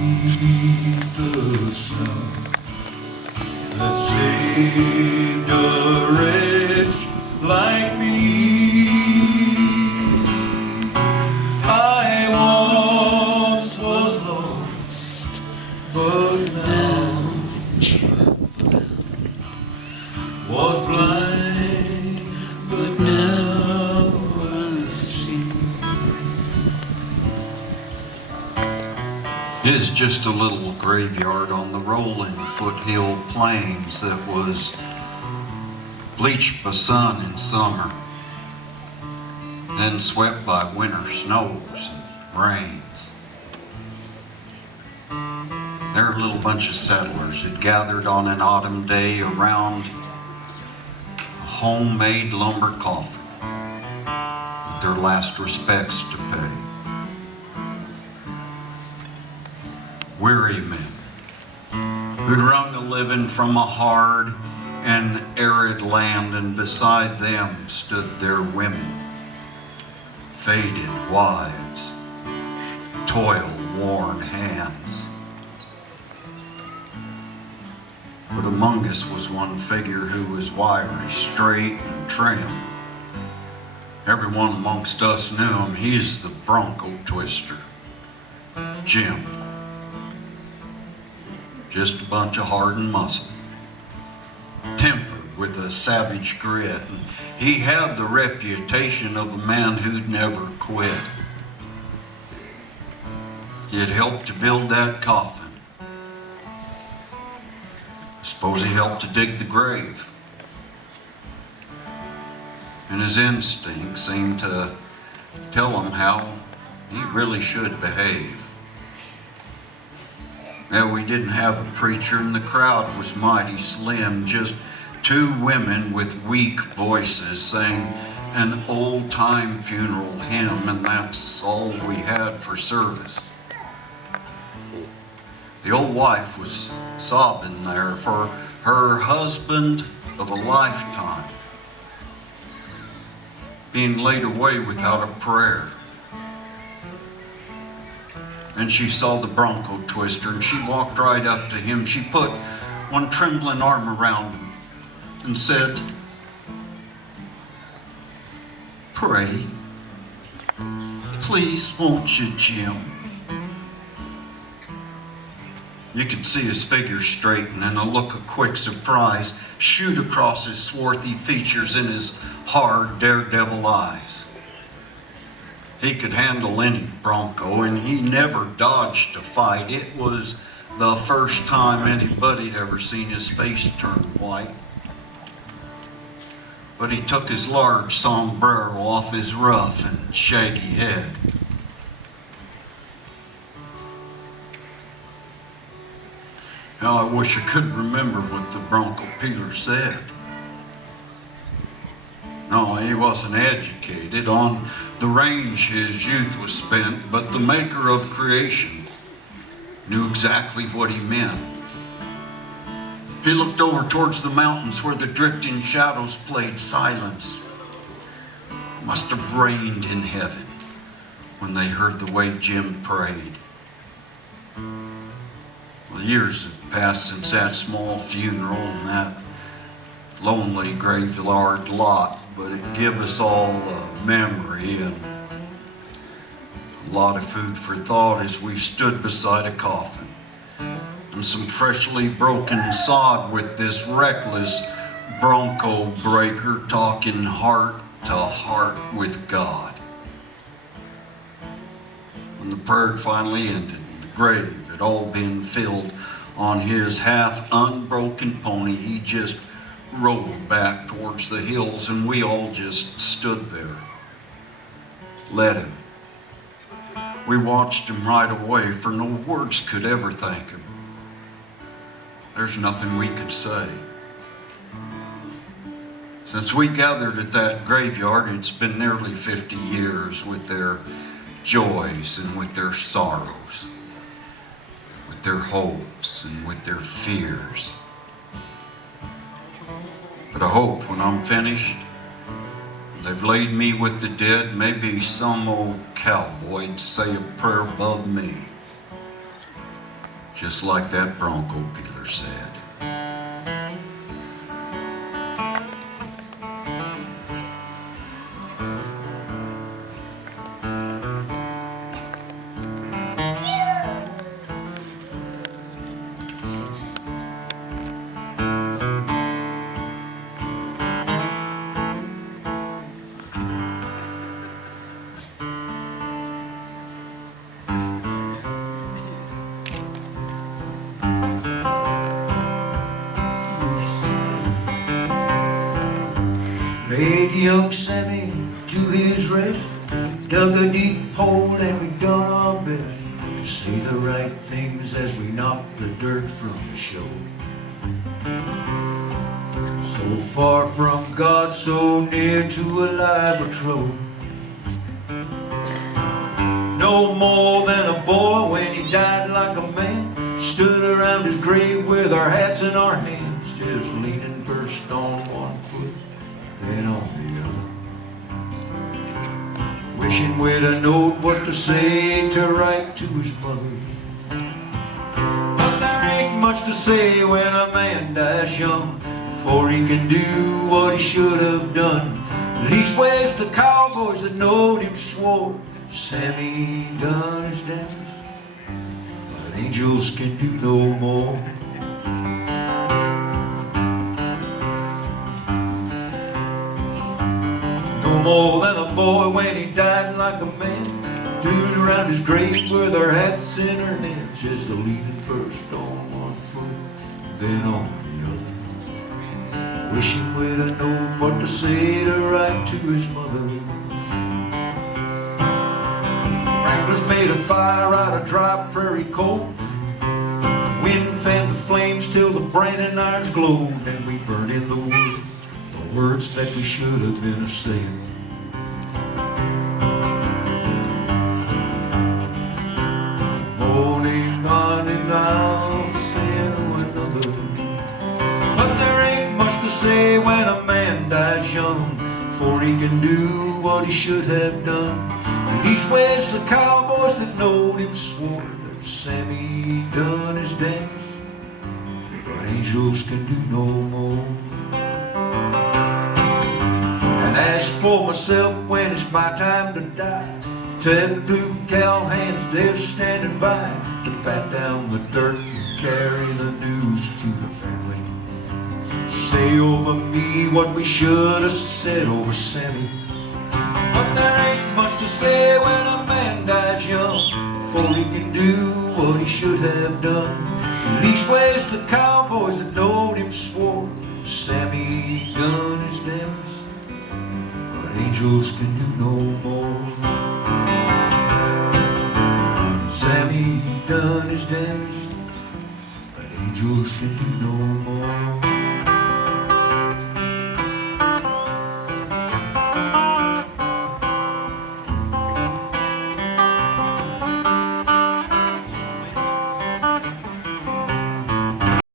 the Son that saved a wretch like me. I once was lost, but now was blind, but now I see. It is just a little graveyard on the rolling foothill plains that was bleached by sun in summer, then swept by winter snows and rains. There a little bunch of settlers had gathered on an autumn day around a homemade lumber coffin with their last respects to pay. Weary men who'd wrung a living from a hard and arid land, and beside them stood their women, faded wives, toil-worn hands. But among us was one figure who was wiry, straight, and trim. Everyone amongst us knew him. He's the Bronco twister, Jim. Just a bunch of hardened muscle, tempered with a savage grit. And he had the reputation of a man who'd never quit. He had helped to build that coffin. I suppose he helped to dig the grave. And his instincts seemed to tell him how he really should behave. Well, we didn't have a preacher, and the crowd was mighty slim. Just two women with weak voices sang an old-time funeral hymn, and that's all we had for service. The old wife was sobbing there for her husband of a lifetime being laid away without a prayer. And she saw the Bronco twister, and she walked right up to him. She put one trembling arm around him and said, "Pray, please, won't you, Jim?" You could see his figure straighten and a look of quick surprise shoot across his swarthy features and his hard, daredevil eyes. He could handle any Bronco, and he never dodged a fight. It was the first time anybody'd ever seen his face turn white. But he took his large sombrero off his rough and shaggy head. Now, I wish I could remember what the Bronco peeler said. No, he wasn't educated. On the range his youth was spent, but the maker of creation knew exactly what he meant. He looked over towards the mountains where the drifting shadows played silence. It must have rained in heaven when they heard the way Jim prayed. Well, years have passed since that small funeral and that lonely graveyard lot, but it gave us all a memory and a lot of food for thought as we stood beside a coffin and some freshly broken sod with this reckless Bronco breaker talking heart to heart with God. When the prayer finally ended and the grave had all been filled on his half unbroken pony, he just rolled back towards the hills, and we all just stood there, let him. We watched him right away, for no words could ever thank him. There's nothing we could say. Since we gathered at that graveyard, it's been nearly 50 years, with their joys and with their sorrows, with their hopes and with their fears. But I hope when I'm finished, they've laid me with the dead, maybe some old cowboy'd say a prayer above me. just like that Bronco peeler said. Laid young Sammy to his rest, dug a deep hole and we done our best to say the right things as we knocked the dirt from the show. So far from God, so near to a live betrothed. No more than a boy when he died like a man. Stood around his grave with our hats in our hands, just leaning first on one foot, then on the other. Wishing we'd have known what to say to write to his mother. But there ain't much to say when a man dies young, before he can do what he should have done. Leastways the cowboys that knowed him swore Sammy done his dance, but angels can do no more. No more than a boy when he died like a man. Stood around his grave with our hats in our hands, just leaning first on one foot, then on the other. Wishing we'd have known what to say to write to his mother. Wranglers made a fire out of dry prairie coal. Wind fanned the flames till the branding irons glowed, and we burned in the wood the words that we should have been a-saying. Morning, morning, I'll say to another. But there ain't much to say when a man dies young, before he can do what he should have done. Leastways the cowboys that knowed him swore that Sammy done his dance, but angels can do no more. And as for myself, when it's my time to die, 72 cowhands, they're standing by to pat down the dirt and carry the news to the family. Say over me what we should have said over Sammy. But there ain't much to say when a man dies young, before he can do what he should have done. Leastways the cowboys that knowed him swore Sammy done his dance, but angels can do no more. Sammy done his dance, but angels can do no more.